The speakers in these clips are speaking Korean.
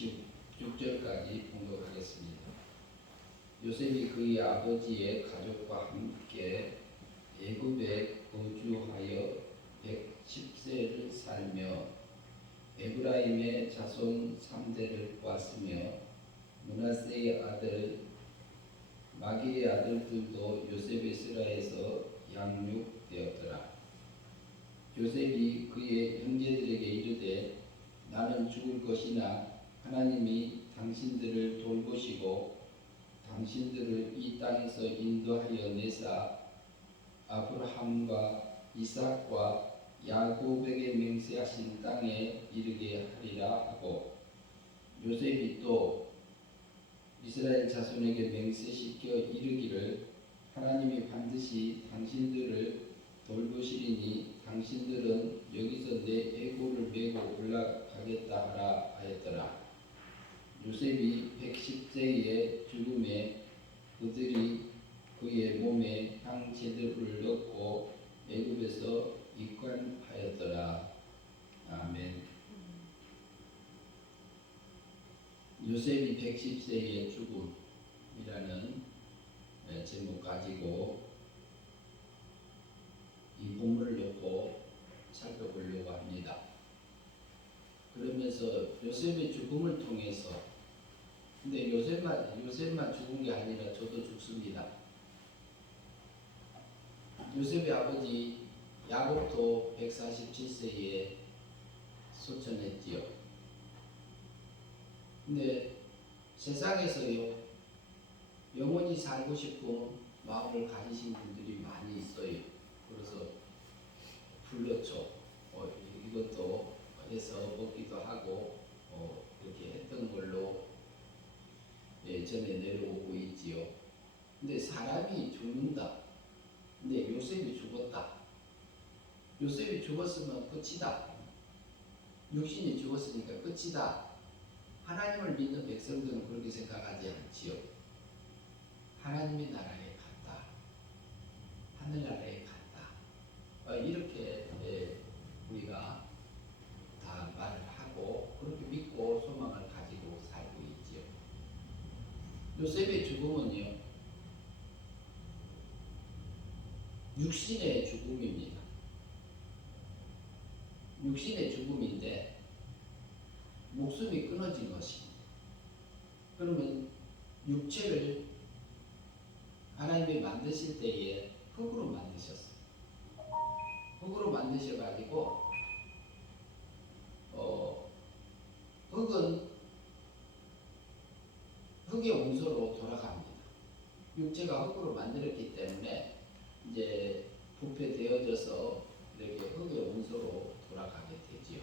26절까지 봉독하겠습니다. 요셉이 그의 아버지의 가족과 함께 애굽에 거주하여 110세를 살며 에브라임의 자손 3대를 보았으며 므낫세의 아들 마기의 아들들도 요셉의 스라에서 양육되었더라. 요셉이 그의 형제들에게 이르되 나는 죽을 것이나 하나님이 당신들을 돌보시고 당신들을 이 땅에서 인도하여 내사 아브라함과 이삭과 야곱에게 맹세하신 땅에 이르게 하리라 하고, 요셉이 또 이스라엘 자손에게 맹세시켜 이르기를 하나님이 반드시 당신들을 돌보시리니 당신들은 여기서 내 애고를 메고 올라가겠다 하라 하였더라. 요셉이 110세에 죽음에 그들이 그의 몸에 향 제도를 넣고 애굽에서 입관하였더라. 아멘. 요셉이 110세의 죽음이라는 제목 가지고 이 본문을 놓고 살펴보려고 합니다. 그러면서 요셉의 죽음을 통해서, 근데 요셉만 죽은 게 아니라 저도 죽습니다. 요셉의 아버지 야곱도 147세에 소천했지요. 근데 세상에서요, 영원히 살고 싶은 마음을 가지신 분들이 많이 있어요. 그래서 불렀죠. 이것도 해서 먹기도 하고 이렇게 했던 걸로 예전에 내려오고 있지요. 근데 사람이 죽는다. 근데 요셉이 죽었다. 요셉이 죽었으면 끝이다. 육신이 죽었으니까 끝이다. 하나님을 믿는 백성들은 그렇게 생각하지 않지요. 하나님의 나라에 갔다. 하늘나라에 갔다. 이렇게 우리가 다 말을 하고 그렇게 믿고 소망을 가지고 살고 있지요. 요셉의 죽음은요, 육신의 죽음입니다. 육신의 죽음인데 목숨이 끊어진 것입니다. 그러면 육체를 하나님이 만드실 때에 흙으로 만드셨어요. 흙으로 만드셔가지고 흙은 흙의 원소로 돌아갑니다. 육체가 흙으로 만들었기 때문에 이제 부패되어져서 이렇게 흙의 원소로 돌아가게 되지요.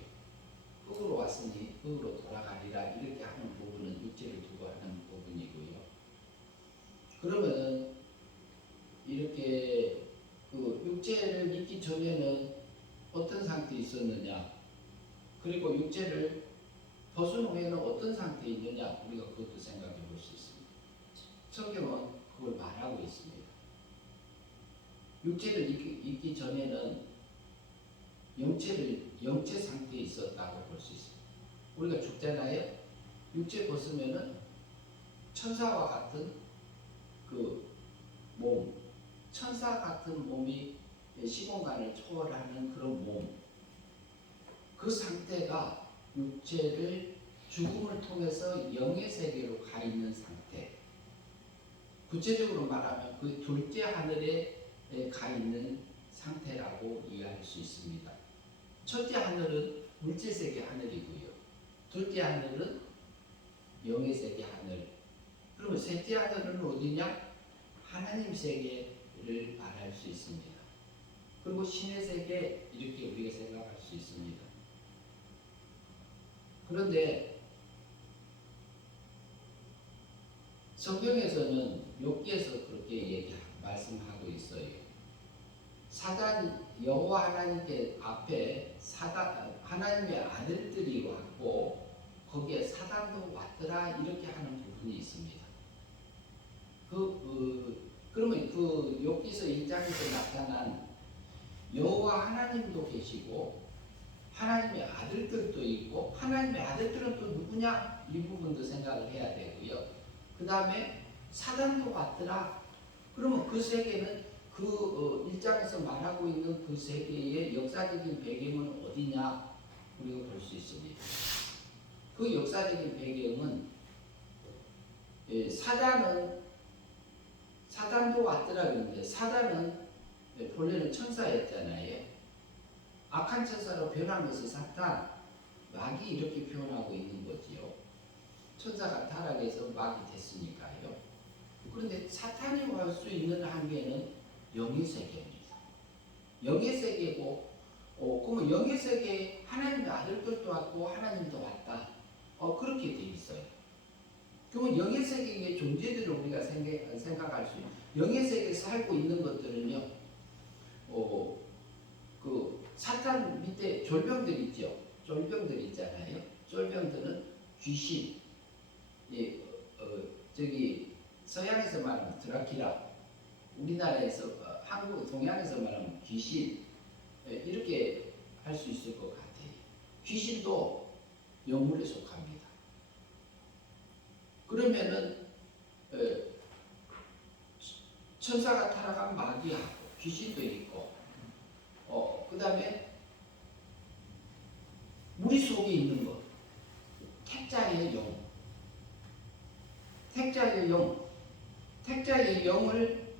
흙으로 왔으니 흙으로 돌아가리라, 이렇게 하는 부분은 육체를 두고 하는 부분이고요. 그러면 이렇게 그 육체를 믿기 전에는 어떤 상태에 있었느냐, 그리고 육체를 벗은 후에는 어떤 상태에 있느냐, 우리가 그것도 생각해 볼 수 있습니다. 성경은 그걸 말하고 있습니다. 육체를 잊기 전에는 영체 상태에 있었다고 볼 수 있습니다. 우리가 죽잖아요. 육체 벗으면은 천사와 같은 그 몸, 천사 같은 몸이 시공간을 초월하는 그런 몸, 그 상태가 육체를 죽음을 통해서 영의 세계로 가 있는 상태. 구체적으로 말하면 그 둘째 하늘에 가 있는 상태라고 이해할 수 있습니다. 첫째 하늘은 물질 세계 하늘이고요. 둘째 하늘은 영의 세계 하늘. 그러면 셋째 하늘은 어디냐? 하나님 세계를 말할 수 있습니다. 그리고 신의 세계, 이렇게 우리가 생각할 수 있습니다. 그런데 성경에서는 욥기에서 그렇게 말씀하고 있어요. 사단, 여호와 하나님께 앞에 하나님의 아들들이 왔고 거기에 사단도 왔더라, 이렇게 하는 부분이 있습니다. 그러면 그 욥기서 1장에서 나타난 여호와 하나님도 계시고 하나님의 아들들도 있고 하나님의 아들들은 또 누구냐? 이 부분도 생각을 해야 되고요. 그 다음에 사단도 왔더라. 그러면 그 세계는 그 1장에서 말하고 있는 그 세계의 역사적인 배경은 어디냐? 우리가 볼 수 있습니다. 그 역사적인 배경은 사단도 왔더라 그러는데 사단은 본래는 천사였잖아요. 악한 천사로 변한 것이 사탄, 마귀 이렇게 표현하고 있는 거지요. 천사가 타락해서 마귀 됐으니까요. 그런데 사탄이 올 수 있는 한계는 영의 세계입니다. 영의 세계고, 그러면 영의 세계에 하나님의 아들들도 왔고 하나님도 왔다. 그렇게 돼 있어요. 그러면 영의 세계의 존재들을 우리가 생각할 수 있는 영의 세계에 살고 있는 것들은요, 그 사탄 밑에 졸병들 있죠. 졸병들 있잖아요. 졸병들은 귀신, 저기 서양에서 말하면 드라큘라, 우리나라에서 한국 동양에서 말하면 귀신, 이렇게 할 수 있을 것 같아요. 귀신도 영물에 속합니다. 그러면은 천사가 타락한 마귀하고 귀신도 있고, 그 다음에 우리 속에 있는 것, 택자의 영, 택자의 영을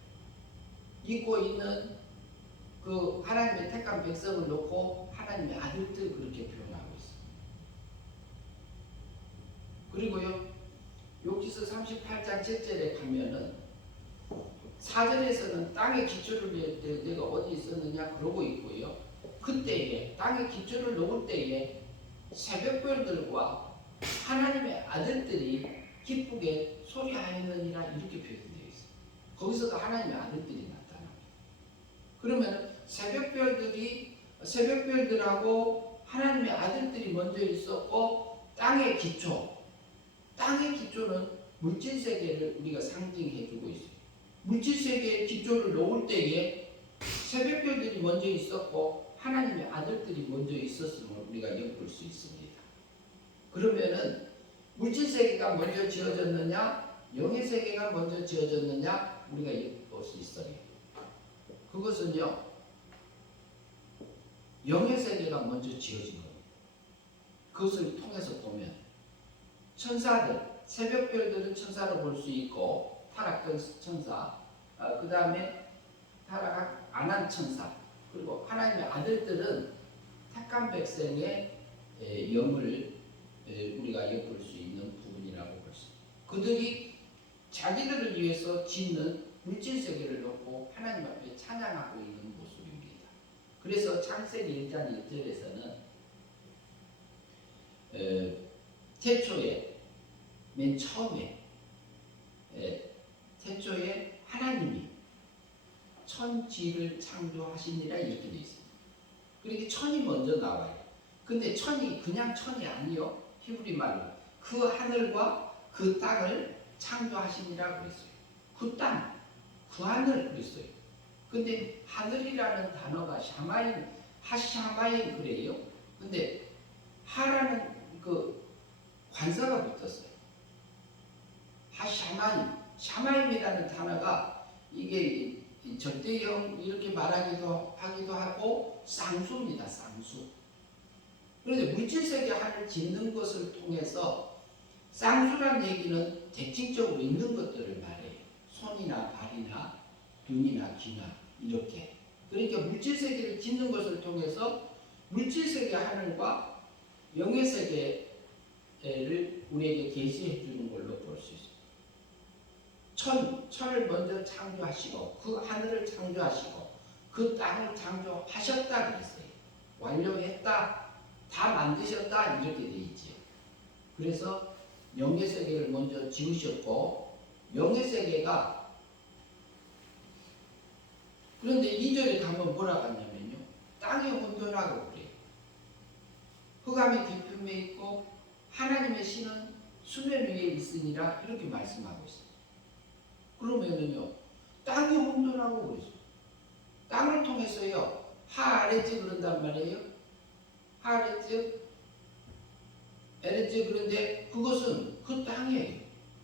입고 있는 그 하나님의 택한 백성을 놓고 하나님의 아들들 그렇게 표현하고 있습니다. 그리고요, 욥기서 38장 7절에 가면은 4절에서는 땅의 기초를 내가 어디 있었느냐 그러고 있고요. 그때에 땅의 기초를 놓을 때에 새벽별들과 하나님의 아들들이 기쁘게 소리하였느니라 이렇게 표현되어 있습니다. 거기서도 하나님의 아들들이 나타납니다. 그러면 새벽별들하고 하나님의 아들들이 먼저 있었고 땅의 기초는 물질 세계를 우리가 상징해 주고 있습니다. 물질 세계의 기초를 놓을 때에 새벽별들이 먼저 있었고 하나님의 아들들이 먼저 있었음을 우리가 엿볼 수 있습니다. 그러면은 물질 세계가 먼저 지어졌느냐, 영의 세계가 먼저 지어졌느냐 우리가 엿볼 수 있어요. 그것은요, 영의 세계가 먼저 지어진 겁니다. 그것을 통해서 보면 천사들, 새벽별들은 천사로 볼 수 있고 타락한 천사, 그 다음에 타락 안 한 천사, 그리고 하나님의 아들들은 택한 백성의 영을 우리가 엿볼 수 있는 부분이라고 볼 수 있습니다. 그들이 자기들을 위해서 짓는 물질 세계를 놓고 하나님 앞에 찬양하고 있는 모습입니다. 그래서 창세기 1장 1절에서는 태초에 맨 처음에 태초에 하나님이 천지를 창조하시니라 이렇게 되어 있습니다. 그러니까 천이 먼저 나와요. 근데 천이 그냥 천이 아니요. 히브리 말로 그 하늘과 그 땅을 창조하시니라 그랬어요. 그 땅, 그 하늘 그랬어요. 근데 하늘이라는 단어가 하샤마인 그래요. 근데 하라는 그 관사가 붙었어요. 샤마임이라는 단어가 이게 절대형 이렇게 말하기도 하기도 하고 쌍수입니다. 쌍수. 그런데 물질세계 하늘 짓는 것을 통해서 쌍수란 얘기는 대칭적으로 있는 것들을 말해요. 손이나 발이나 눈이나 귀나 이렇게. 그러니까 물질세계를 짓는 것을 통해서 물질세계 하늘과 영의 세계를 우리에게 계시해 주는 걸로 볼 수 있습니다. 천을 먼저 창조하시고 그 하늘을 창조하시고 그 땅을 창조하셨다 그랬어요. 완료했다, 다 만드셨다 이렇게 돼 있지요. 그래서 영의 세계를 먼저 지으셨고 영의 세계가 그런데 2절에 가면 뭐라고 하냐면요. 땅이 혼돈하고 그래요. 흑암이 뒤편에 있고 하나님의 신은 수면 위에 있으니라 이렇게 말씀하고 있어요. 그러면은요, 땅이 혼돈하고 그러죠. 땅을 통해서요, 하아래지 그런단 말이에요. 하레츠, 에레츠. 그런데 그것은 그 땅이에요.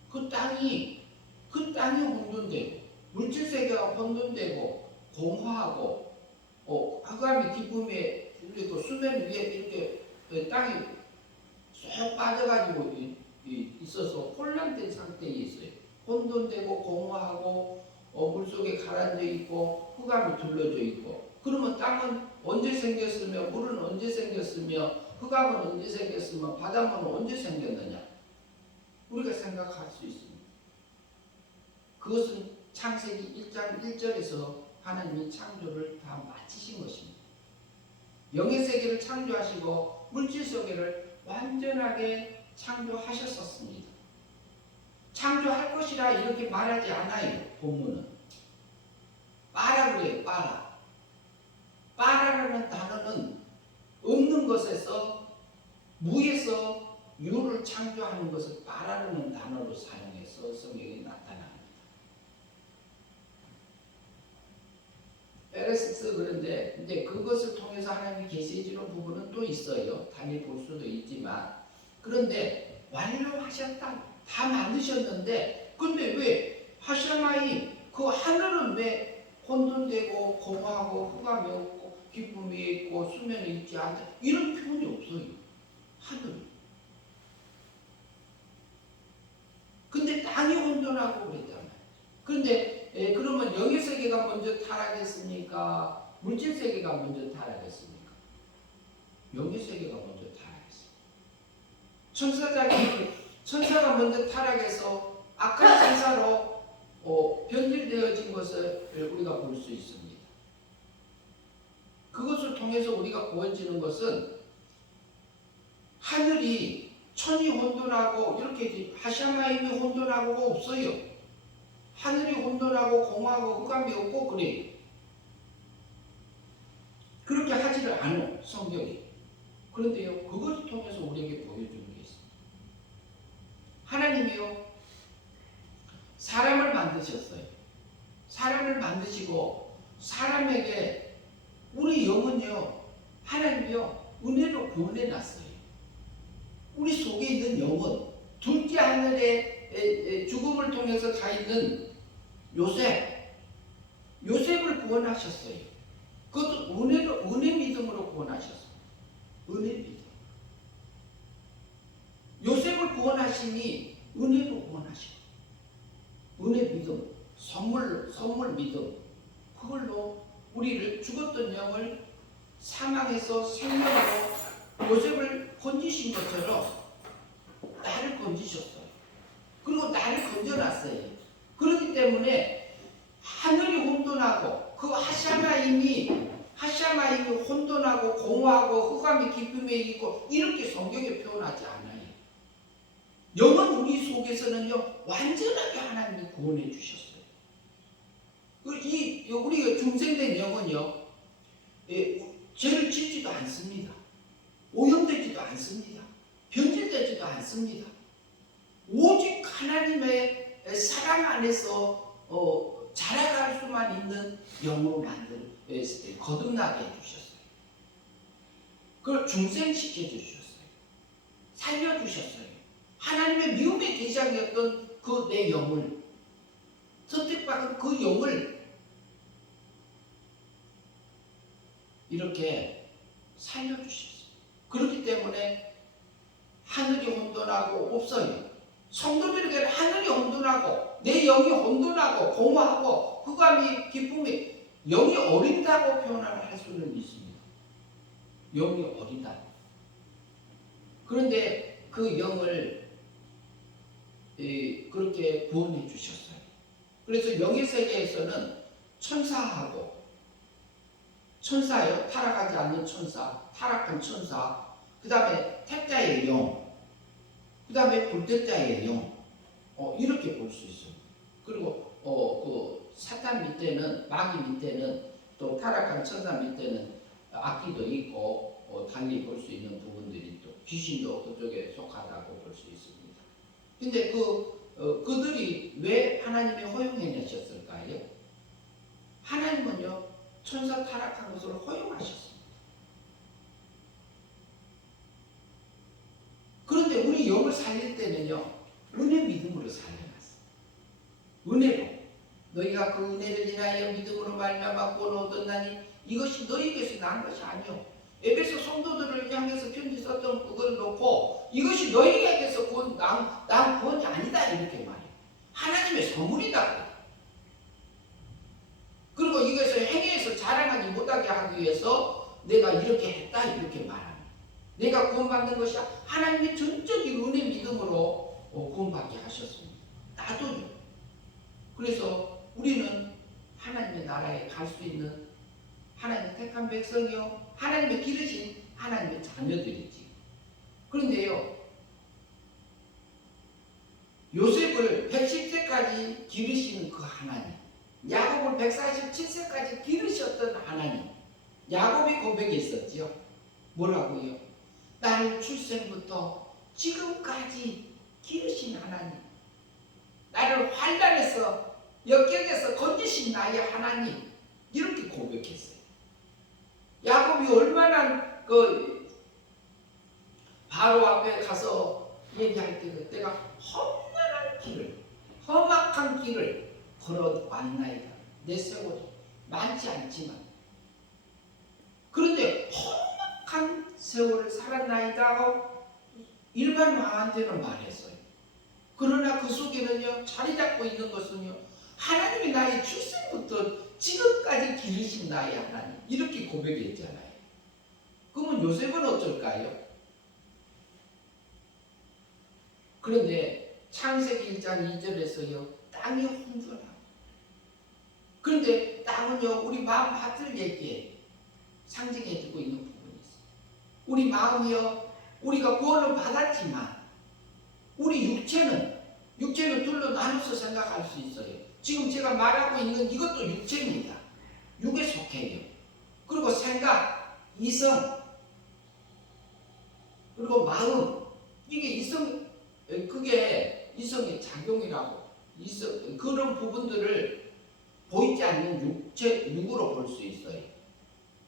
그 땅이 혼돈되고 물질 세계가 혼돈되고 공허하고 흑암이 기쁨에 그리고 수면 위에 이렇게 땅이 쏙 빠져가지고 있어서 혼란된 상태에 있어요. 혼돈되고 공허하고 물속에 가라앉아 있고 흑암이 둘러져 있고. 그러면 땅은 언제 생겼으며 물은 언제 생겼으며 흑암은 언제 생겼으며 바닷물은 언제 생겼느냐? 우리가 생각할 수 있습니다. 그것은 창세기 1장 1절에서 하나님이 창조를 다 마치신 것입니다. 영의 세계를 창조하시고 물질 세계를 완전하게 창조하셨었습니다. 창조할 것이라 이렇게 말하지 않아요. 본문은 빠라 그래요. 빠라. 빠라라는 단어는 없는 것에서 무에서 유를 창조하는 것을 빠라라는 단어로 사용해서 성경에 나타납니다. 에레스. 그런데 이제 그것을 통해서 하나님이 계시해주는 부분은 또 있어요. 달리 볼 수도 있지만, 그런데 완료하셨다. 다 만드셨는데, 근데 왜 하샤마이 그 하늘은 왜 혼돈되고 공허하고 흑암이 없고 기쁨이 있고 수면이 있지 않다, 이런 표현이 없어요. 하늘. 근데 땅이 혼돈하고 그랬잖아요. 그런데 그러면 영의 세계가 먼저 타락했습니까? 물질 세계가 먼저 타락했습니까? 영의 세계가 먼저 타락했습니다. 천사가 먼저 타락해서 악한 천사로 변질되어진 것을 우리가 볼 수 있습니다. 그것을 통해서 우리가 보여지는 것은 하늘이 천이 혼돈하고 이렇게 하샤마임이 혼돈하고가 없어요. 하늘이 혼돈하고 공허하고 흑암이 없고 그래요. 그렇게 하지를 않아 성경이. 그런데요, 그것을 통해서 우리에게 보여주는 게 있습니다. 하나님이요, 사람을 만드셨어요. 사람을 만드시고 사람에게 우리 영은요, 하나님이요 은혜로 구원해놨어요. 우리 속에 있는 영은 둘째 하늘에 죽음을 통해서 가 있는 요셉을 구원하셨어요. 그것도 은혜 믿음으로 구원하셨어요. 은혜 믿음. 요셉을 구원하시니 은혜로 구원하시고, 은혜 믿음, 선물 믿음, 그걸로 우리를 죽었던 영을 사망에서 생명으로 요셉을 건지신 것처럼 나를 건지셨어요. 그리고 나를 건져놨어요. 그렇기 때문에 하늘이 혼돈하고 그 하샤마임이 혼돈하고 공허하고 흑암이 기쁨에 있고 이렇게 성경에 표현하지 않아요. 영은 우리 속에서는요 완전하게 하나님이 구원해 주셨어요. 우리가 중생된 영은요 죄를 짓지도 않습니다. 오염되지도 않습니다. 변질되지도 않습니다. 오직 하나님의 사랑 안에서 자라갈 수만 있는 영으로 거듭나게 해주셨어요. 그걸 중생시켜 주셨어요. 살려주셨어요. 하나님의 미움의 대상이었던 그 내 영을, 선택받은 그 영을 이렇게 살려주셨어요. 그렇기 때문에 하늘이 혼돈하고 없어요. 성도들에게는 하늘이 혼돈하고 내 영이 혼돈하고 공허하고 흑암이 기쁨이 영이 어린다고 표현을 할 수는 있습니다. 영이 어리다. 그런데 그 영을 그렇게 구원해 주셨어요. 그래서 영의 세계에서는 천사요, 타락하지 않는 천사, 타락한 천사, 그 다음에 택자의 영, 그 다음에 불택자의 영, 이렇게 볼 수 있습니다. 그리고 그 사탄 밑에는, 마귀 밑에는, 또 타락한 천사 밑에는 악기도 있고 달리 볼 수 있는 부분들이 또 귀신도 그쪽에 속하다고 볼 수 있습니다. 근데 그들이 왜 하나님이 허용해내셨을까요? 하나님은요 천사 타락한 것을 허용하셨습니다. 살릴 때는요, 은혜 믿음으로 살려놨어. 은혜로. 너희가 그 은혜를 인하여 믿음으로 말미암아 구원을 얻었나니 이것이 너희에게서 난 것이 아니요. 에베소 성도들을 향해서 편지 썼던 그걸 놓고 이것이 너희에게서 난 구원이 아니다 이렇게 말해요. 하나님의 선물이다. 그리고 이것을 행위에서 자랑하지 못하게 하기 위해서 내가 이렇게 했다 이렇게 말합니다. 내가 구원받는 것이 하나님의 전적인 은혜 믿음으로 구원받게 하셨습니다. 나도요. 그래서 우리는 하나님의 나라에 갈 수 있는 하나님의 택한 백성이요, 하나님의 기르신 하나님의 자녀들이지. 그런데요, 요셉을 110세까지 기르시는 그 하나님, 야곱을 147세까지 기르셨던 하나님, 야곱이 고백했었지요. 뭐라고요? 나를 출생부터 지금까지 기르신 하나님, 나를 환난에서 역경에서 건지신 나의 하나님, 이렇게 고백했어요. 야곱이 얼마나 그 바로 앞에 가서 얘기할 때 그때가 험난한 길을, 험악한 길을 걸어왔나이다. 내 세월이 많지 않지만, 그런데 험악한 세월을 살았나이다 일반 왕한테는 말했어요. 그러나 그 속에는요, 자리 잡고 있는 것은요, 하나님이 나의 출생부터 지금까지 기르신 나의 하나님, 이렇게 고백했잖아요. 그러면 요셉은 어떨까요? 그런데 창세기 1장 2절에서요, 땅이 혼돈하고, 그런데 땅은요, 우리 마음 밭을 얘기해 상징해주고 있는 부분이 있어요. 우리 마음이요, 우리가 구원을 받았지만 우리 육체는 둘로 나눠서 생각할 수 있어요. 지금 제가 말하고 있는 이것도 육체입니다. 육에 속해요. 그리고 생각, 이성, 그리고 마음, 이게 그게 이성의 작용이라고. 그런 부분들을 보이지 않는 육으로 볼 수 있어요.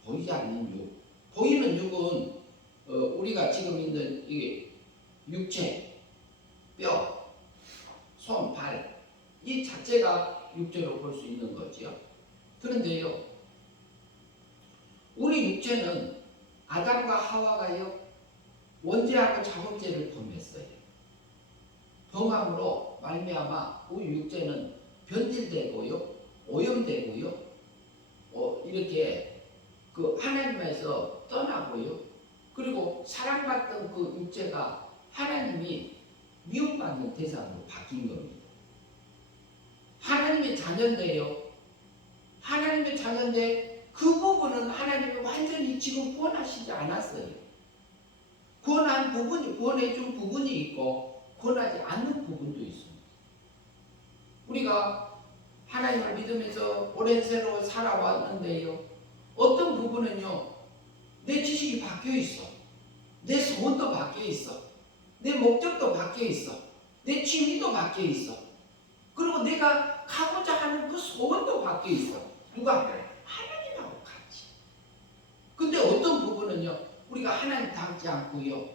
보이지 않는 육. 보이는 육은 우리가 지금 있는 이게 육체, 뼈, 손, 발, 이 자체가 육체로 볼 수 있는 거지요. 그런데요, 우리 육체는 아담과 하와가요, 원죄하고 자범죄를 범했어요. 범함으로 말미암아 우리 육체는 변질되고요, 오염되고요, 이렇게 그 하나님에서 떠나고요, 그리고 사랑받던 그 육체가 하나님이 미움받는 대상으로 바뀐 겁니다. 하나님의 자녀인데요, 하나님의 자녀인데 그 부분은 하나님이 완전히 지금 구원하시지 않았어요. 구원해준 부분이 있고 구원하지 않는 부분도 있습니다. 우리가 하나님을 믿으면서 오랜 세월 살아왔는데요, 어떤 부분은요, 내 지식이 바뀌어 있어, 내 소원도 바뀌어 있어, 내 목적도 바뀌어 있어, 내 취미도 바뀌어 있어, 그리고 내가 가고자 하는 그 소원도 바뀌어 있어. 누가? 하나님하고 같이. 근데 어떤 부분은요, 우리가 하나님 닮지 않고요,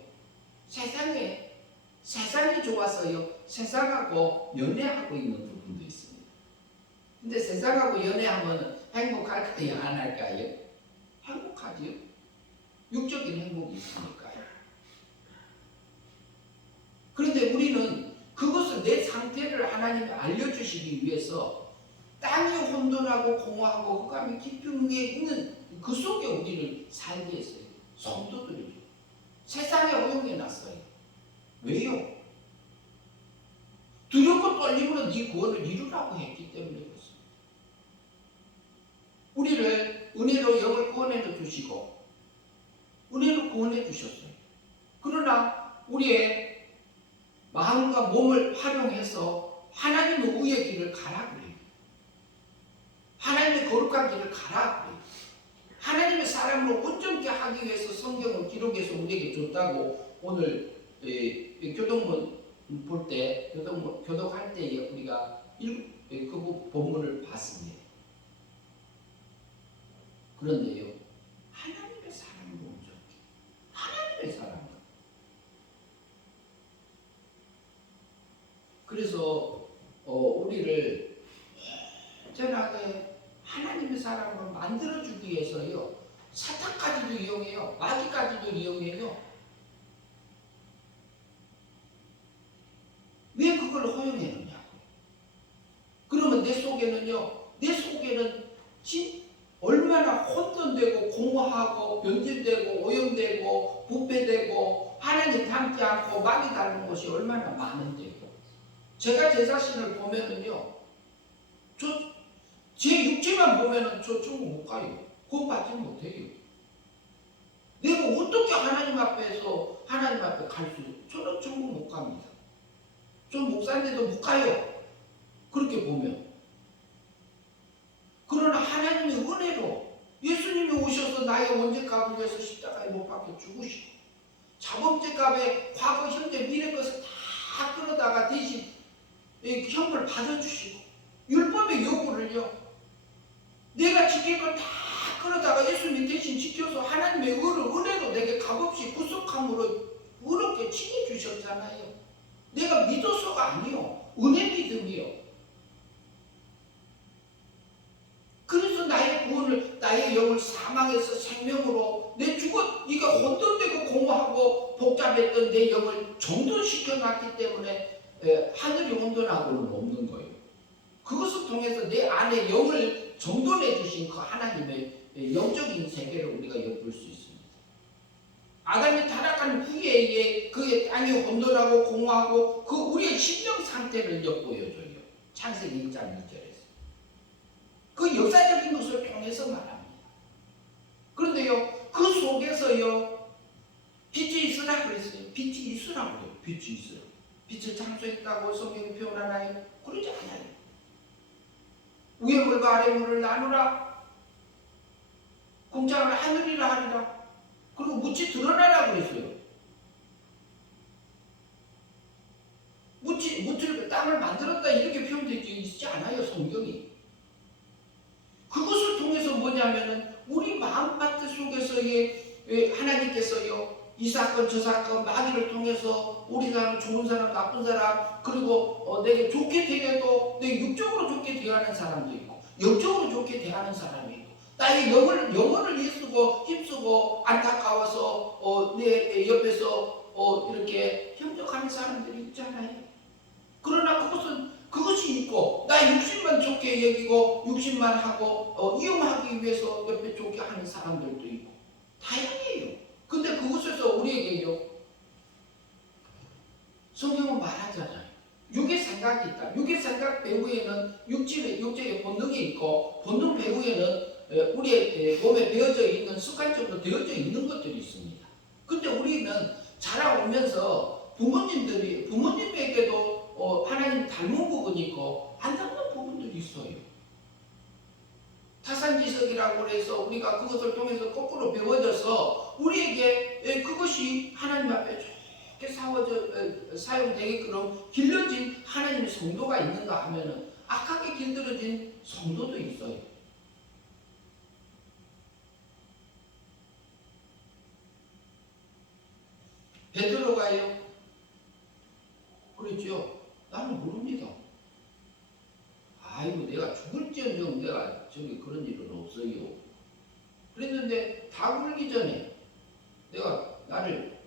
세상이 좋아서요, 세상하고 연애하고 있는 부분도 있습니다. 근데 세상하고 연애하면 행복할까요? 안 할까요? 행복하지요. 육적인 행복이 있으니까요. 그런데 우리는 그것을, 내 상태를 하나님이 알려주시기 위해서 땅이 혼돈하고 공허하고 흑암이 깊은 위에 있는 그 속에 우리를 살게 했어요. 성도들이죠. 세상에 허용해놨어요. 왜요? 두렵고 떨림으로 네 구원을 이루라고 했기 때문에 그렇습니다. 우리를 은혜로 영을 구원해 주시고 은혜로 구원해 주셨어요. 그러나 우리의 마음과 몸을 활용해서 하나님의 의의 길을 가라 그래요. 하나님의 거룩한 길을 가라 그래요. 하나님의 사람으로 온전케 하기 위해서 성경을 기록해서 우리에게 줬다고 오늘 교독문 볼 때, 교독할 때 우리가 그 본문을 봤습니다. 그런데요, 하나님의 사람으로 온전케, 하나님의 사람, 그래서 우리를 온전하게 하나님의 사람을 만들어주기 위해서요. 사탄까지도 이용해요. 마귀까지도 이용해요. 왜 그걸 허용해놓냐고. 그러면 내 속에는 얼마나 혼돈되고 공허하고 변질되고 오염되고 부패되고 하나님 닮지 않고 마귀 닮은 것이 얼마나 많은데요. 제가 제 자신을 보면은요, 제 육체만 보면은 저 천국 못 가요. 구원받지 못해요. 내가 어떻게 하나님 앞에 갈 수 있어요? 저는 천국 못 갑니다. 좀 목사인데도 못 가요. 그렇게 보면. 그러나 하나님의 은혜로 예수님이 오셔서 나의 원죄값을 위해서 십자가에 못 박혀 죽으시고 자범죄값에 과거, 현재, 미래 것을 다 끌어다가 대신 형벌 받아주시고 율법의 요구를요 내가 지킬 걸 다 끌어다가 예수님이 대신 지켜서 하나님의 은혜로 내게 값없이 구속함으로 의롭게 칭해주셨잖아요. 내가 믿어서가 아니요. 은혜 믿음이요. 그래서 나의 구원을, 나의 영을 사망에서 생명으로 네가 혼돈되고 공허하고 복잡했던 내 영을 정돈시켜놨기 때문에 하늘이 혼돈하고는 없는 거예요. 그것을 통해서 내 안에 영을 정돈해 주신 그 하나님의 영적인 세계를 우리가 엿볼 수 있습니다. 아담이 타락한 후에 그의 땅이 혼돈하고 공허하고 그 우리의 심령 상태를 엿보여줘요. 창세기 1장 2절에서. 그 역사적인 것을 통해서 말합니다. 그런데요, 그 속에서요, 빛이 있으라 그랬어요. 빛이 있으라고 해요. 빛이 있으라. 빛을 창조했다고 성경이 표현하나요? 그러지 않아요. 위의 물과 아래 물을 나누라. 공장을 하늘이라 하리라. 그리고 묻이 드러나라 그랬어요. 묻을 땅을 만들었다 이렇게 표현되지 있지 않아요, 성경이. 그것을 통해서 뭐냐면은 우리 마음밭 속에서의 하나님께서요 이 사건 저 사건 마귀를 통해서 우리 사람 좋은 사람 나쁜 사람 그리고 내게 좋게 대해도 내 육적으로 좋게 대하는 사람도 있고 영적으로 좋게 대하는 사람이 있고 나의 영혼을 힘쓰고 안타까워서 내 옆에서 이렇게 협력하는 사람들이 있잖아요. 그러나 그것이 있고 나 육신만 좋게 여기고 육신만 하고 이용하기 위해서 옆에 좋게 하는 사람들도 있고 다양해요. 근데 그것에서 우리에게요 성경은 말하잖아요. 육의 생각이 있다. 육의 생각 배후에는 육체의 본능이 있고 본능 배후에는 우리의 몸에 배어져 있는 습관적으로 되어져 있는 것들이 있습니다. 근데 우리는 자라오면서 부모님에게도 하나님 닮은 부분이 있고 안 닮는 부분들이 있어요. 타산지석이라고 해서 우리가 그것을 통해서 거꾸로 배워져서 우리에게 그것이 하나님 앞에 좋게 사용되게끔 길러진 하나님의 성도가 있는가 하면은 악하게 길들여진 성도도 있어요. 베드로가요 그랬죠. 나는 모릅니다. 아이고 내가 죽을지언정 내가 그런 일은 없어요. 그랬는데 다 굴기 전에 내가 나를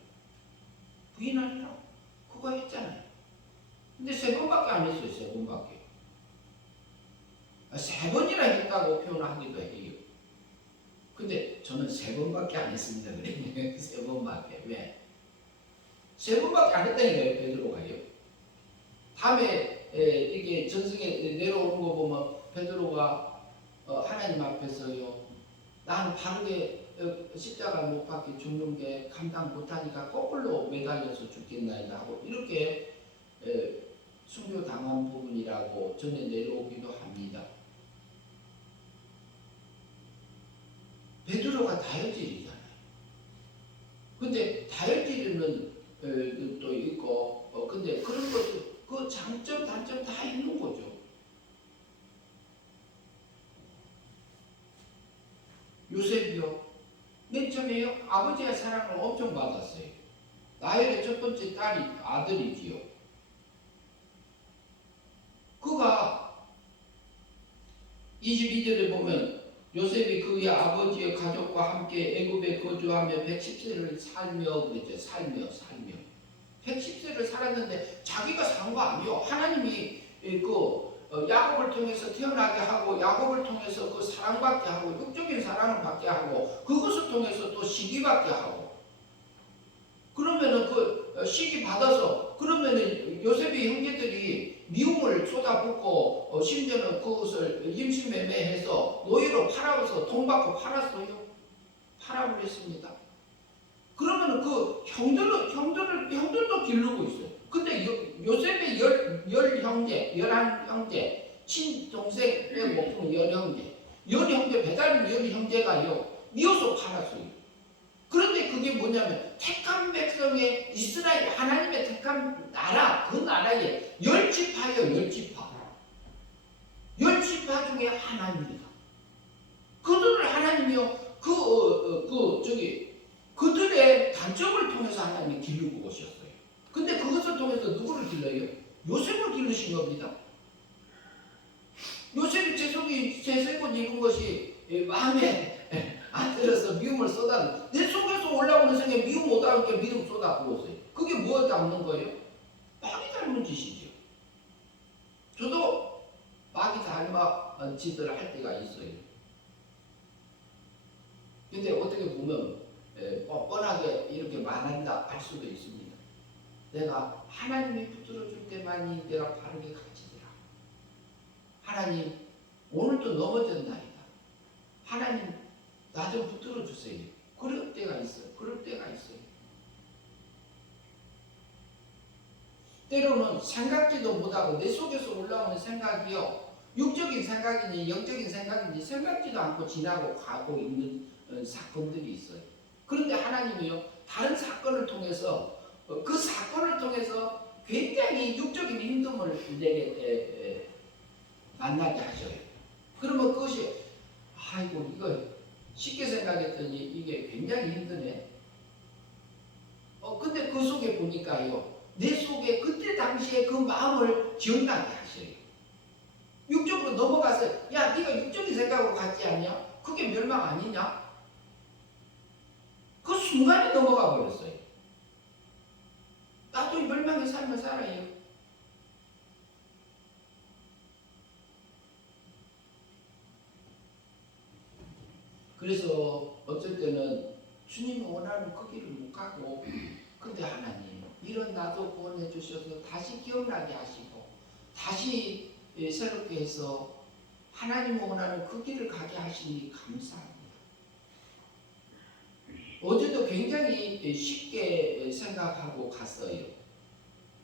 부인하리라 그거 했잖아요. 근데 3번밖에 안 했어요. 3번밖에. 3번이나 했다고 표현하기도 해요. 근데 저는 3번밖에 안 했습니다. 그래 3번밖에. 왜? 3번밖에 안 했다니까요. 베드로가요. 다음에 이게 전승에 내려오는 거 보면 베드로가 하나님 앞에서요 나는 바르게 십자가 못 박혀 죽는 게 감당 못하니까 거꾸로 매달려서 죽겠나이다 하고 이렇게 순교당한 부분이라고 전에 내려오기도 합니다. 베드로가 다혈질이잖아요. 근데 다혈질은 또 있고 근데 그런 것도 그 장점 단점 다 있는 거죠. 요셉이요 맨 처음에요 아버지의 사랑을 엄청 받았어요. 나엘의 첫 번째 딸이 아들이지요. 요셉이 그의 아버지의 가족과 함께 애굽에 거주하며 110세를 살며 그랬죠. 살며 110세를 살았는데 자기가 산 거 아니요. 하나님이 야곱을 통해서 태어나게 하고 야곱을 통해서 그 사랑받게 하고 육적인 사랑을 받게 하고 그것을 통해서 또 시기받게 하고 그러면은 그 시기 받아서 그러면은 요셉의 형제들이 미움을 쏟아붓고 심지어는 그것을 임신매매해서 노예로 팔아서 돈 받고 팔았어요. 팔아버렸습니다. 그러면은 그 형들도 기르고 있어요. 근데 요셉의 열 형제, 11형제, 친동생 빼고 열 형제, 배달인 열 형제가요, 미워서 팔았어요. 그런데 그게 뭐냐면, 택한 백성의 이스라엘, 하나님의 택한 나라, 그 나라의 10지파예요, 10지파. 10지파 중에 하나입니다. 그들을 하나님이요, 그들의 단점을 통해서 하나님이 기르고 오셨어요. 근데 그것을 통해서 누구를 길러요? 요셉을 기르신 겁니다. 요셉이 제 속옷 입은 것이 마음에 안 들어서 미움을 쏟아, 내 속에서 올라오는 생에 미움 못 하니까 미움 쏟아 부었어요. 그게 뭘 닮는 거예요? 마귀 닮은 짓이죠. 저도 마귀 닮아 짓을 할 때가 있어요. 근데 어떻게 보면 뻔뻔하게 이렇게 말한다 할 수도 있습니다. 내가 하나님이 붙들어줄 때만이 내가 바르게 가르치더라. 하나님 오늘도 넘어졌나이다. 하나님 나 좀 붙들어주세요. 그럴 때가 있어요. 때로는 생각지도 못하고 내 속에서 올라오는 생각이요, 육적인 생각이니 영적인 생각이니 생각지도 않고 지나고 가고 있는 사건들이 있어요. 그런데 하나님이요, 다른 사건을 통해서 그 사건을 통해서 굉장히 육적인 힘듦을 내게 만나게 하셔요. 그러면 그것이 아이고 이거 쉽게 생각했더니 이게 굉장히 힘드네. 근데 그 속에 보니까요, 내 속에 그때 당시에 그 마음을 기억나게 하셔요. 육적으로 넘어가서 야 네가 육적인 생각으로 갔지 않냐? 그게 멸망 아니냐? 그 순간에 넘어가 버렸어요. 나도 이 멸망의 삶을 살아요. 그래서 어쩔 때는 주님이 원하는 그 길을 못 가고, 근데 하나님 이런 나도 구원해 주셔서 다시 기억나게 하시고 다시 새롭게 해서 하나님 원하는 그 길을 가게 하시니 감사합니다. 어제도 굉장히 쉽게 생각하고 갔어요.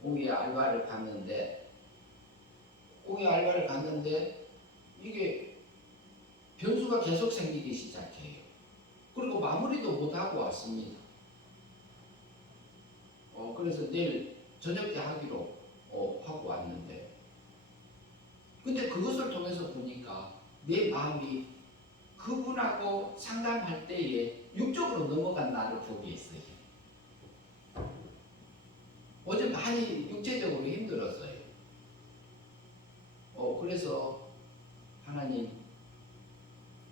공예 알바를 갔는데 이게 변수가 계속 생기기 시작해요. 그리고 마무리도 못하고 왔습니다. 그래서 내일 저녁 때 하기로 하고 왔는데, 근데 그것을 통해서 보니까 내 마음이 그분하고 상담할 때에 육적으로 넘어간 나를 보게 했어요. 어제 많이 육체적으로 힘들었어요. 그래서 하나님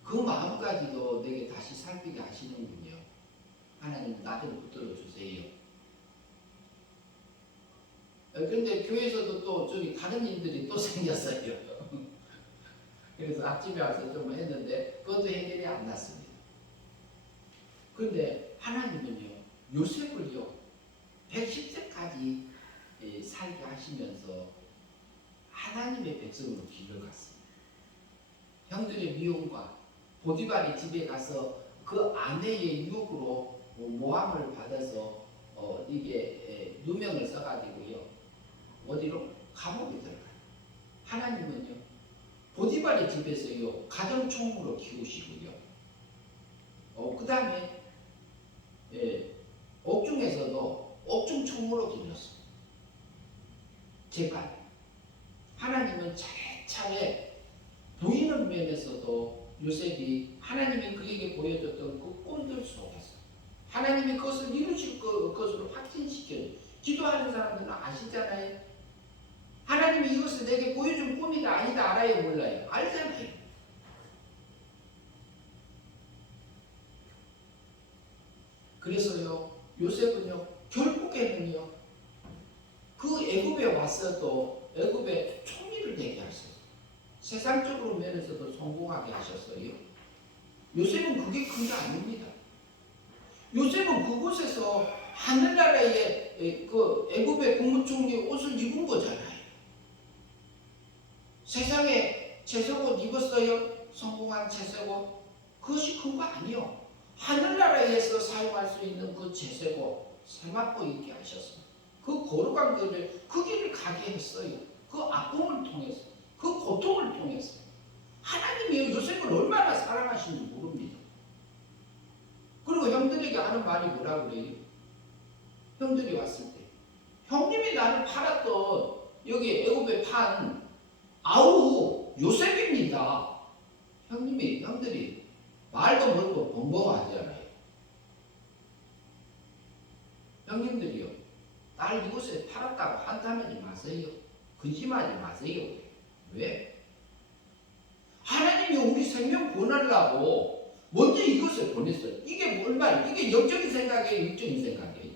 그 마음까지도 내게 다시 살피게 하시는군요. 하나님 나 좀 붙들어 주세요. 근데 교회에서도 또 저기 다른 일들이 또 생겼어요. 그래서 앞집에 와서 좀 했는데 그것도 해결이 안 났습니다. 그런데 하나님은요, 요셉을요 110세까지 살게 하시면서 하나님의 백성으로 길러갔습니다. 형들의 미움과 보디발의 집에 가서 그 아내의 유혹으로 모함을 받아서 이게 누명을 써가지고요, 어디로? 감옥에 들어가요. 하나님은요 보디발의 집에서요 가정총무로 키우시고요, 그 다음에 옥중에서도 옥중총무로 길렀습니다. 재판. 하나님은 차례차례 보이는 면에서도 요셉이 하나님이 그에게 보여줬던 그 꿈들 속에서 하나님이 그것을 이루실 것으로 확신시켜요. 기도하는 사람들은 아시잖아요. 하나님이 이것을 내게 보여준 꿈이다 아니다 알아요 몰라요? 알잖아요. 요셉은요 결국에는요 그 애굽에 왔어도 애굽의 총리를 되게 하셨어요. 세상적으로 면에서도 성공하게 하셨어요. 요셉은 그게 큰 게 아닙니다. 요셉은 그곳에서 하늘나라의 그 애굽의 국무총리 옷을 입은 거잖아요. 세상에 채색옷 입었어요. 성공한 채색옷. 그것이 큰 거 아니요. 하늘나라에서 사용할 수 있는 그 채색옷 세마포 입게 하셨어요. 그 거룩한 그 길을 가게 했어요. 그 아픔을 통해서, 그 고통을 통해서. 하나님이 요셉을 얼마나 사랑하시는지 모릅니다. 그리고 형들에게 하는 말이 뭐라 그래요? 형들이 왔을 때 형님이 나를 팔았던 여기 애굽에 판 아우 요셉입니다. 형들이 말도 모르고 벙벙하잖아요. 형님들이요 날 이곳에 팔았다고 한탄하지 마세요. 근심하지 마세요. 왜? 하나님이 우리 생명 구원하려고 먼저 이것을 보냈어요. 이게 뭘 말? 이게 영적인 생각이에요? 육적인 생각이에요?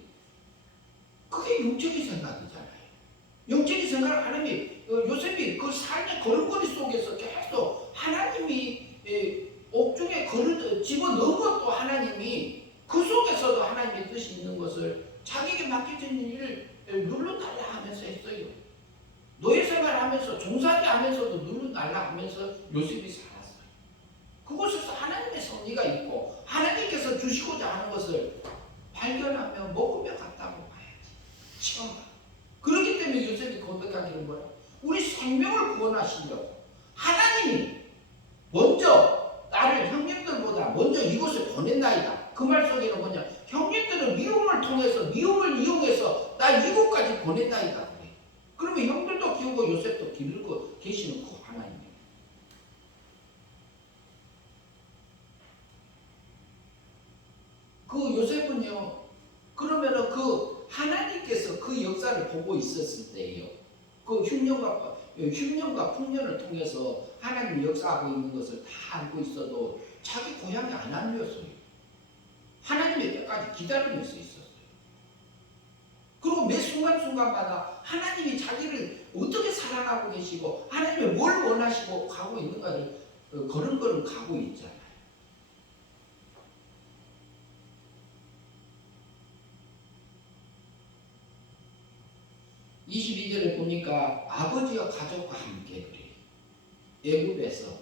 그게 영적인 생각이잖아요. 영적인 생각을 하나님이 요셉이 그 삶의 걸음걸이 속에서 계속 하나님이 옥중에 집어넣은 것도 하나님이 그 속에서도 하나님의 뜻이 있는 것을 자기에게 맡겨진 일을 눌러달라 하면서 했어요. 노예 생활하면서 종살이 하면서도 눌러달라 하면서 요셉이 살았어요. 그곳에서 하나님의 섭리가 있고 하나님께서 주시고자 하는 것을 발견하며 먹으며 갔다고 봐야지. 처음 봐. 그렇기 때문에 요셉이 고백하기는 뭐라? 우리 생명을 구원하시려고 하나님이 먼저 나를 형님들보다 먼저 이곳에 보낸다이다. 그 말 속에는 뭐냐? 형님들은 미움을 통해서 미움을 이용해서 나 이곳까지 보낸다이다. 그래. 그러면 형들도 키우고 요셉도 기르고 계시는 그 하나님이에요. 그 요셉은요. 그러면은 그 하나님께서 그 역사를 보고 있었을 때예요. 그 흉년과 풍년을 통해서 하나님이 역사하고 있는 것을 다 알고 있어도 자기 고향에 안 알렸어요. 하나님의 때까지 기다리면서 있었어요. 그리고 매 순간순간마다 하나님이 자기를 어떻게 사랑하고 계시고 하나님이 뭘 원하시고 가고 있는가를 걸음걸음 가고 있잖아요. (22절에) 보니까 아버지와 가족과 함께 그래요. 애굽에서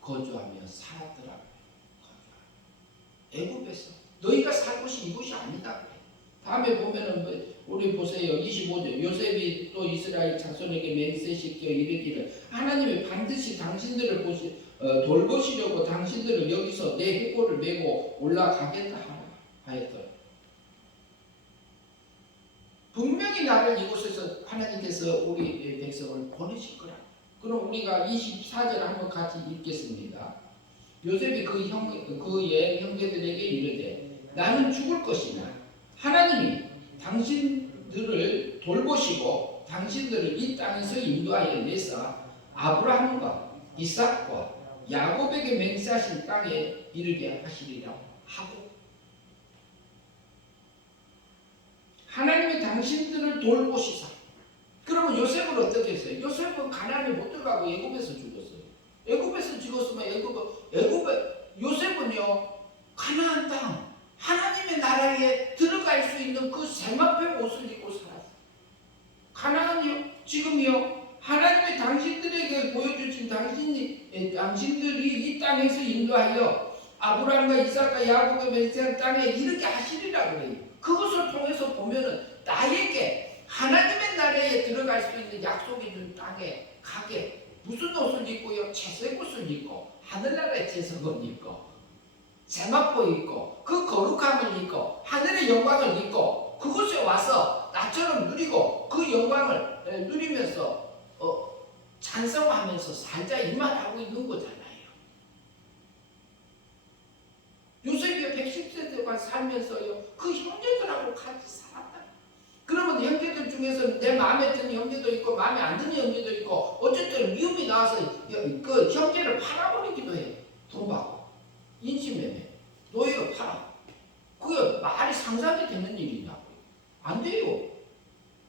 거주하며 살았더라고요. 애굽에서 너희가 살 곳이 이곳이 아니다 그래. 다음에 보면은 우리 보세요. 25절 요셉이 또 이스라엘 자손에게 맹세시켜 이르기를 하나님이 반드시 당신들을 돌보시려고 당신들을 여기서 내 해골을 메고 올라가겠다 하였더라. 분명히 나를 이곳에서 하나님께서 우리 백성을 보내실 거라. 그럼 우리가 24절 한번 같이 읽겠습니다. 요셉이 그 형제들에게 이르되 나는 죽을 것이나 하나님이 당신들을 돌보시고 당신들을 이 땅에서 인도하여 내사 아브라함과 이삭과 야곱에게 맹세하신 땅에 이르게 하시리라 하고, 하나님이 당신들을 돌보시사. 그러면 요셉은 어떻게 했어요? 요셉은 가나안에 못 들어가고 애굽에서 죽었어요. 애굽에서 죽었으면 요셉은요 가나안 땅 하나님의 나라에 들어갈 수 있는 그 세마포 옷을 입고 살았어요. 가나안이요 지금이요 하나님이 당신들에게 보여주신 당신들이 이 땅에서 인도하여 아브라함과 이삭과 야곱의 맹세한 땅에 이렇게 하시리라 그래요. 그것을 통해서 보면은 나에게 하나님의 나라에 들어갈 수 있는 약속이 준 땅에 가게 무슨 옷을 입고요? 채색 옷을 입고 하늘나라의 채색옷 입고 세마포 입고 그 거룩함을 입고 하늘의 영광을 입고 그곳에 와서 나처럼 누리고 그 영광을 누리면서 찬성하면서 살자 이 말하고 있는 거잖아요. 요셉이 110세 동안 살면서요 그 형제들하고 같이 살았다. 그러면 형제들 중에서는 내 마음에 드는 형제도 있고 마음에 안 드는 형제도 있고 어쨌든 미움이 나와서 그 형제를 팔아버리기도 해. 돈 받고 인신매매 노예로 팔아. 그게 말이 상상이 되는 일이냐. 안 돼요.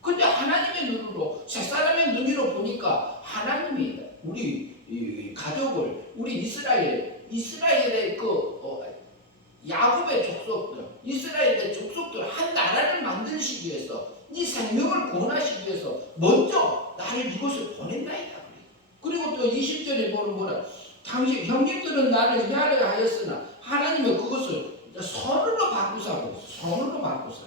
근데 하나님의 눈으로, 셋사람의 눈으로 보니까 하나님이 우리 이 가족을, 우리 이스라엘의 야곱의 족속들, 이스라엘의 족속들 한 나라를 만드시기 위해서, 이 생명을 구원하시기 위해서 먼저 나를 이곳에 보낸다이다. 그리고 또 20절에 보는 거는 당신 형님들은 나를 미안하게 하였으나 하나님은 그것을 선으로 바꾸사고, 선으로 바꾸사.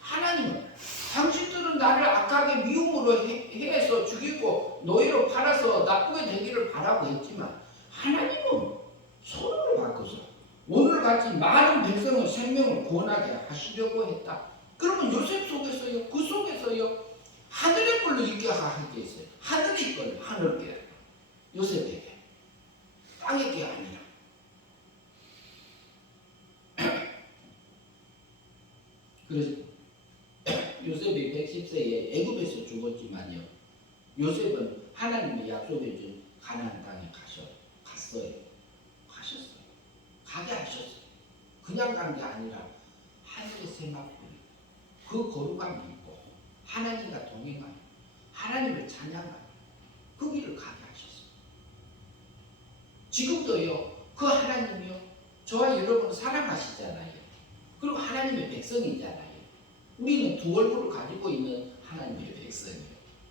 하나님은 당신들은 나를 악하게 미움으로 해서 죽이고 노예로 팔아서 나쁘게 되기를 바라고 했지만 하나님은 선으로 바꿔서 오늘같이 많은 백성의 생명을 구원하게 하시려고 했다. 그러면 요셉 속에서요, 그 속에서요, 하늘의 꼴로 있게 하게 했어요. 하늘의 꼴, 하늘께, 요셉에게, 땅의 게 아니라. 그래서 요셉이 110세에 애굽에서 죽었지만요, 요셉은 하나님의 약속해 준 가나안 땅에 갔어요. 가게 하셨어요. 그냥 간 게 아니라 하늘의 세마포리, 그 거룩함이 있고 하나님과 동행하며 하나님을 찬양하며 그 길을 가게 하셨어요. 지금도요, 그 하나님이요, 저와 여러분을 사랑하시잖아요. 그리고 하나님의 백성이잖아요. 우리는 두 얼굴을 가지고 있는 하나님의 백성이에요.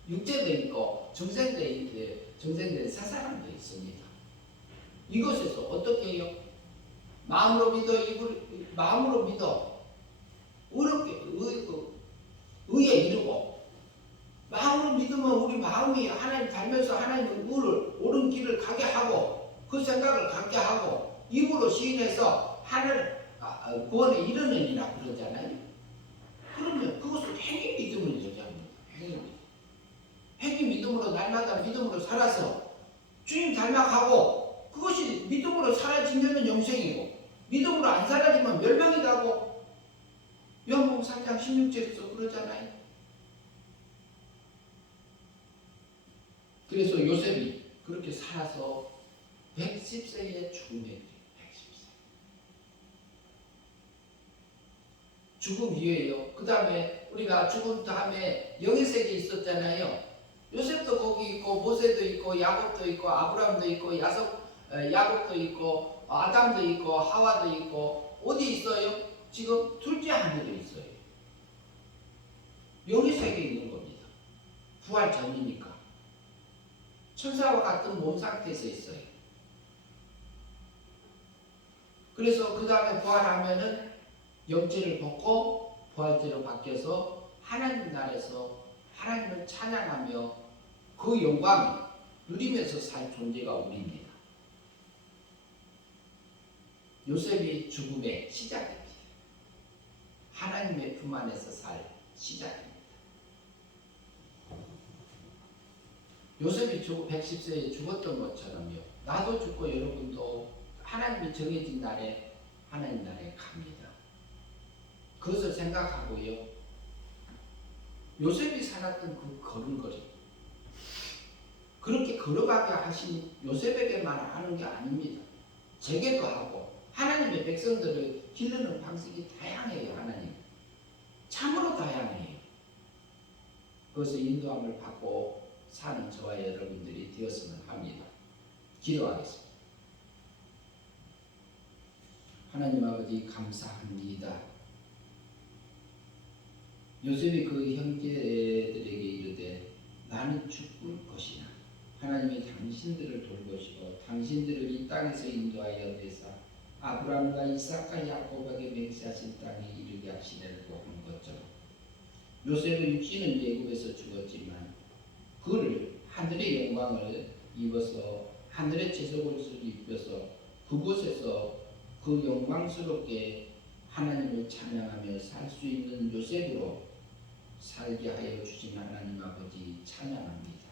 육체도 있고 정생된 사사람도 있습니다. 이것에서 어떻게 해요? 마음으로 믿어 어렵게 의에 이르고, 마음으로 믿으면 우리 마음이 하나님 닮면서 하나님의 옳은 길을 가게 하고 그 생각을 갖게 하고, 입으로 시인해서 하늘 구원에 이르느니라 그러잖아요. 그러면 그것을 행위 믿음을 얘기합니다. 행위 믿음으로 날마다 믿음으로 살아서 주님 닮아가고, 그것이 믿음으로 사라지면 영생이고 믿음으로 안 사라지면 멸망이라고 요한복음 3장 16절에서 그러잖아요. 그래서 요셉이 그렇게 살아서 110세에 죽음에 이르 110세. 죽음 이후에요. 그 다음에 우리가 죽은 다음에 영의 세계에 있었잖아요. 요셉도 거기 있고 모세도 있고 야곱도 있고 아브라함도 있고 야곱도 있고 아담도 있고 하와도 있고, 어디 있어요? 지금 둘째 하늘에 있어요. 영의 세계에 있는 겁니다. 부활 전이니까. 천사와 같은 몸 상태에서 있어요. 그래서 그 다음에 부활하면은 영체를 벗고 부활체로 바뀌어서 하나님 나라에서 하나님을 찬양하며 그 영광을 누리면서 살 존재가 우리입니다. 요셉이 죽음의 시작입니다. 하나님의 품 안에서 살 시작입니다. 요셉이 110세에 죽었던 것처럼요, 나도 죽고 여러분도 하나님이 정해진 날에 하나님 나라에 갑니다. 그것을 생각하고요, 요셉이 살았던 그 걸음걸이, 그렇게 걸어가게 하신 요셉에게만 하는 게 아닙니다. 제게도 하고 하나님의 백성들을 기르는 방식이 다양해요. 하나님 참으로 다양해요. 그것을 인도함을 받고 사는 저와 여러분들이 되었으면 합니다. 기도하겠습니다. 하나님 아버지, 감사합니다. 요셉이 그 형제들에게 이르되 나는 죽을 것이나 하나님이 당신들을 돌보시고 당신들을 이 땅에서 인도하여 내사 아브라함과 이삭과 야곱에게 맹세하신 땅에 이르게 하시려고 한 것처럼, 요셉의 육신은 애굽에서 죽었지만 그를 하늘의 영광을 입어서 하늘의 채석을 입혀서 그곳에서 그 영광스럽게 하나님을 찬양하며 살 수 있는 요셉으로 살게 하여 주신 하나님 아버지 찬양합니다.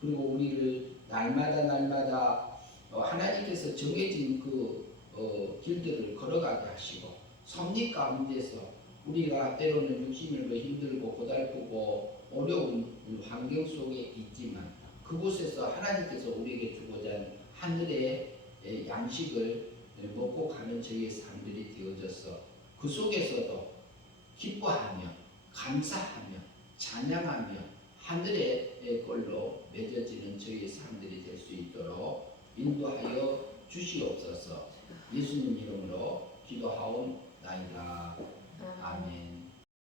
그리고 우리를 날마다 하나님께서 정해진 그 길들을 걸어가게 하시고, 섭리 가운데서 우리가 때로는 육신으로 힘들고 고달프고 어려운 환경 속에 있지만 그곳에서 하나님께서 우리에게 주고자 하는 하늘의 양식을 먹고 가는 저희의 삶들이 되어져서 그 속에서도 기뻐하며 감사하며 찬양하며 하늘의 꼴로 맺어지는 저희 사람들이 될 수 있도록 인도하여 주시옵소서. 예수님 이름으로 기도하옵나이다. 아멘.